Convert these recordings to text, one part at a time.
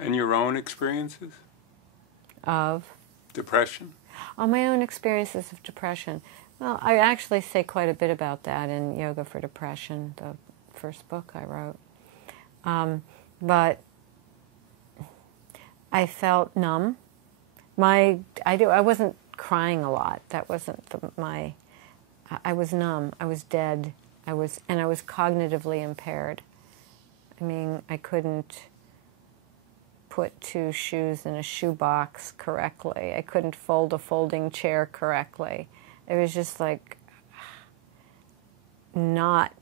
And your own experiences? Of? Depression? Oh, my own experiences of depression. Well, I actually say quite a bit about that in Yoga for Depression, the first book I wrote. But I felt numb. I wasn't crying a lot. That wasn't I was numb. I was dead. I was cognitively impaired. I mean, I couldn't put two shoes in a shoebox correctly. I couldn't fold a folding chair correctly. It was just like not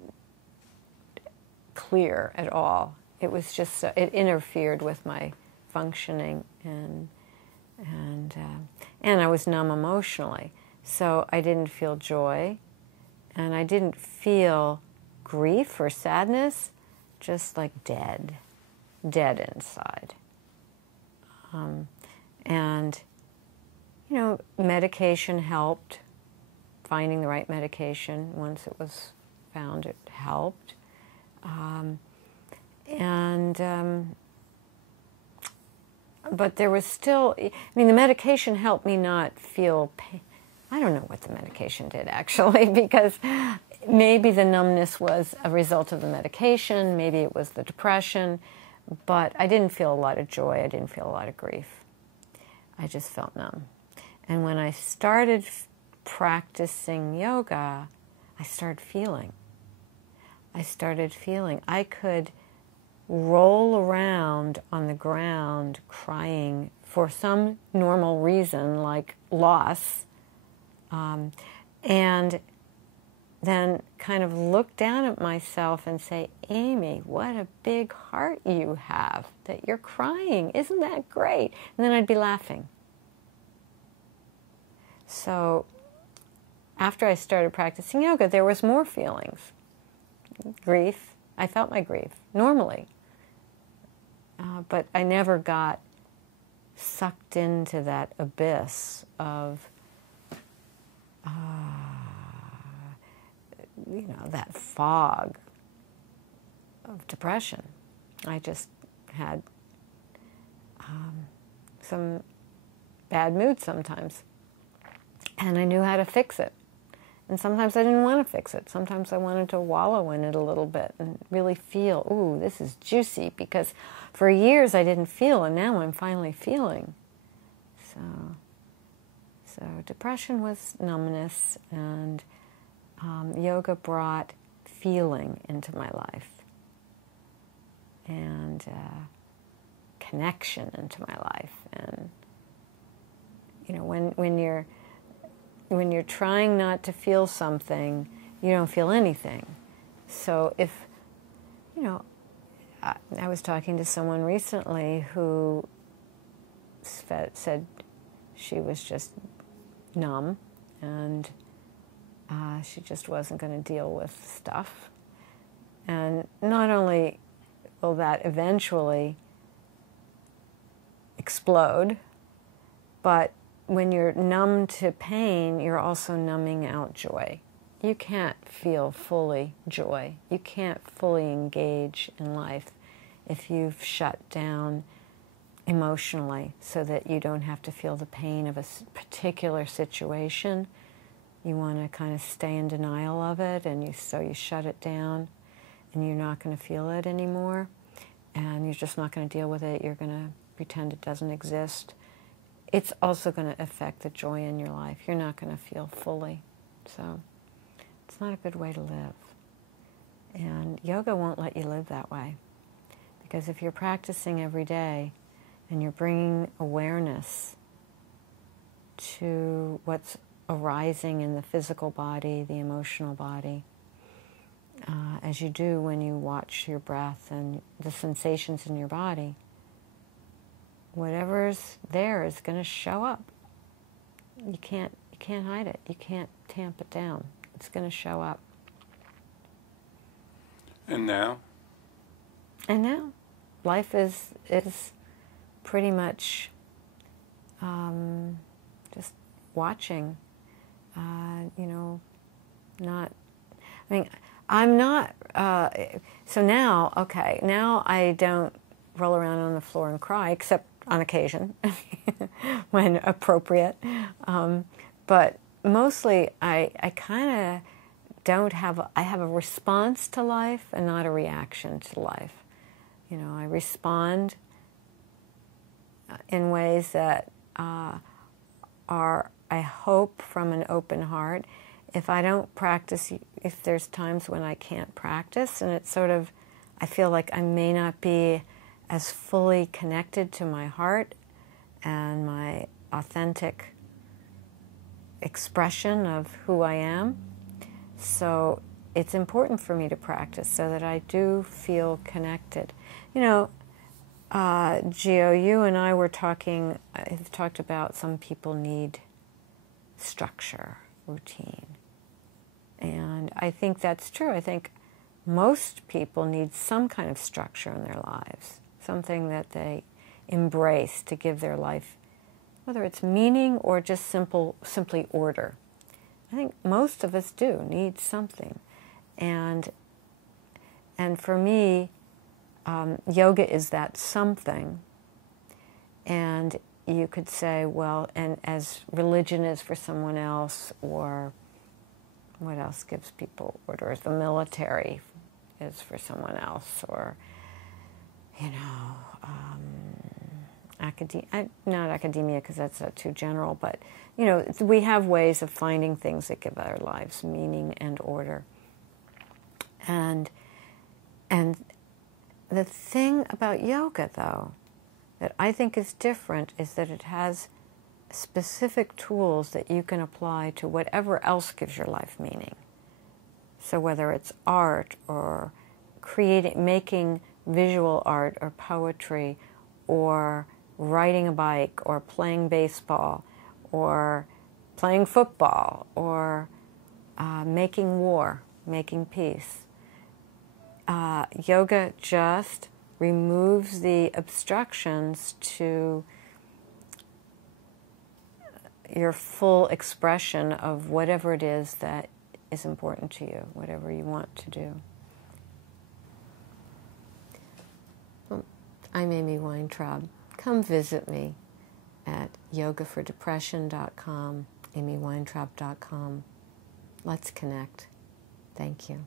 clear at all. It was just it interfered with my functioning, and I was numb emotionally. So I didn't feel joy, and I didn't feel grief or sadness, just like dead inside. And, medication helped. Finding the right medication, once it was found, it helped. But there was still, the medication helped me not feel pain. I don't know what the medication did, actually, because maybe the numbness was a result of the medication, maybe it was the depression, but I didn't feel a lot of joy, I didn't feel a lot of grief. I just felt numb. And when I started practicing yoga, I started feeling. I could roll around on the ground crying for some normal reason, like loss, and then kind of look down at myself and say, Amy, what a big heart you have that you're crying. Isn't that great? And then I'd be laughing. So after I started practicing yoga, there was more feelings. Grief. I felt my grief normally. But I never got sucked into that abyss of that fog of depression. I just had some bad moods sometimes, and I knew how to fix it. And sometimes I didn't want to fix it. Sometimes I wanted to wallow in it a little bit and really feel, ooh, this is juicy, because for years I didn't feel, and now I'm finally feeling. So depression was numbness, and yoga brought feeling into my life, and connection into my life. And when you're trying not to feel something, you don't feel anything. So if I was talking to someone recently who said she was just numb, and she just wasn't going to deal with stuff. And not only will that eventually explode, but when you're numb to pain, you're also numbing out joy. You can't feel fully joy. You can't fully engage in life if you've shut down emotionally, so that you don't have to feel the pain of a particular situation. You want to kind of stay in denial of it, and so you shut it down, and you're not going to feel it anymore, and you're just not going to deal with it. You're going to pretend it doesn't exist. It's also going to affect the joy in your life. You're not going to feel fully. So it's not a good way to live. And yoga won't let you live that way. Because if you're practicing every day and you're bringing awareness to what's arising in the physical body, the emotional body, as you do when you watch your breath and the sensations in your body, whatever's there is going to show up. You can't hide it. You can't tamp it down. It's going to show up. And now? And now, life is pretty much just watching. Not. I mean, I'm not. So now, okay. Now I don't roll around on the floor and cry, except on occasion, when appropriate. But mostly, I kind of don't have, I have a response to life and not a reaction to life. You know, I respond in ways that are, I hope, from an open heart. If I don't practice, if there's times when I can't practice, and it's sort of, I feel like I may not be as fully connected to my heart and my authentic expression of who I am. So it's important for me to practice so that I do feel connected. You know, Gio, you and I were talking, have talked about some people need structure, routine. And I think that's true. I think most people need some kind of structure in their lives, something that they embrace to give their life, whether it's meaning or just simply order. I think most of us do need something. And for me, yoga is that something. And you could say, well, and as religion is for someone else, or what else gives people orders? The military is for someone else, or, you know, not academia, because that's too general, but, you know, we have ways of finding things that give our lives meaning and order. And the thing about yoga, though, that I think is different is that it has specific tools that you can apply to whatever else gives your life meaning. So whether it's art or making visual art or poetry or riding a bike or playing baseball or playing football or making war, making peace. Yoga just removes the obstructions to your full expression of whatever it is that is important to you, whatever you want to do. I'm Amy Weintraub. Come visit me at yogafordepression.com, amyweintraub.com. Let's connect. Thank you.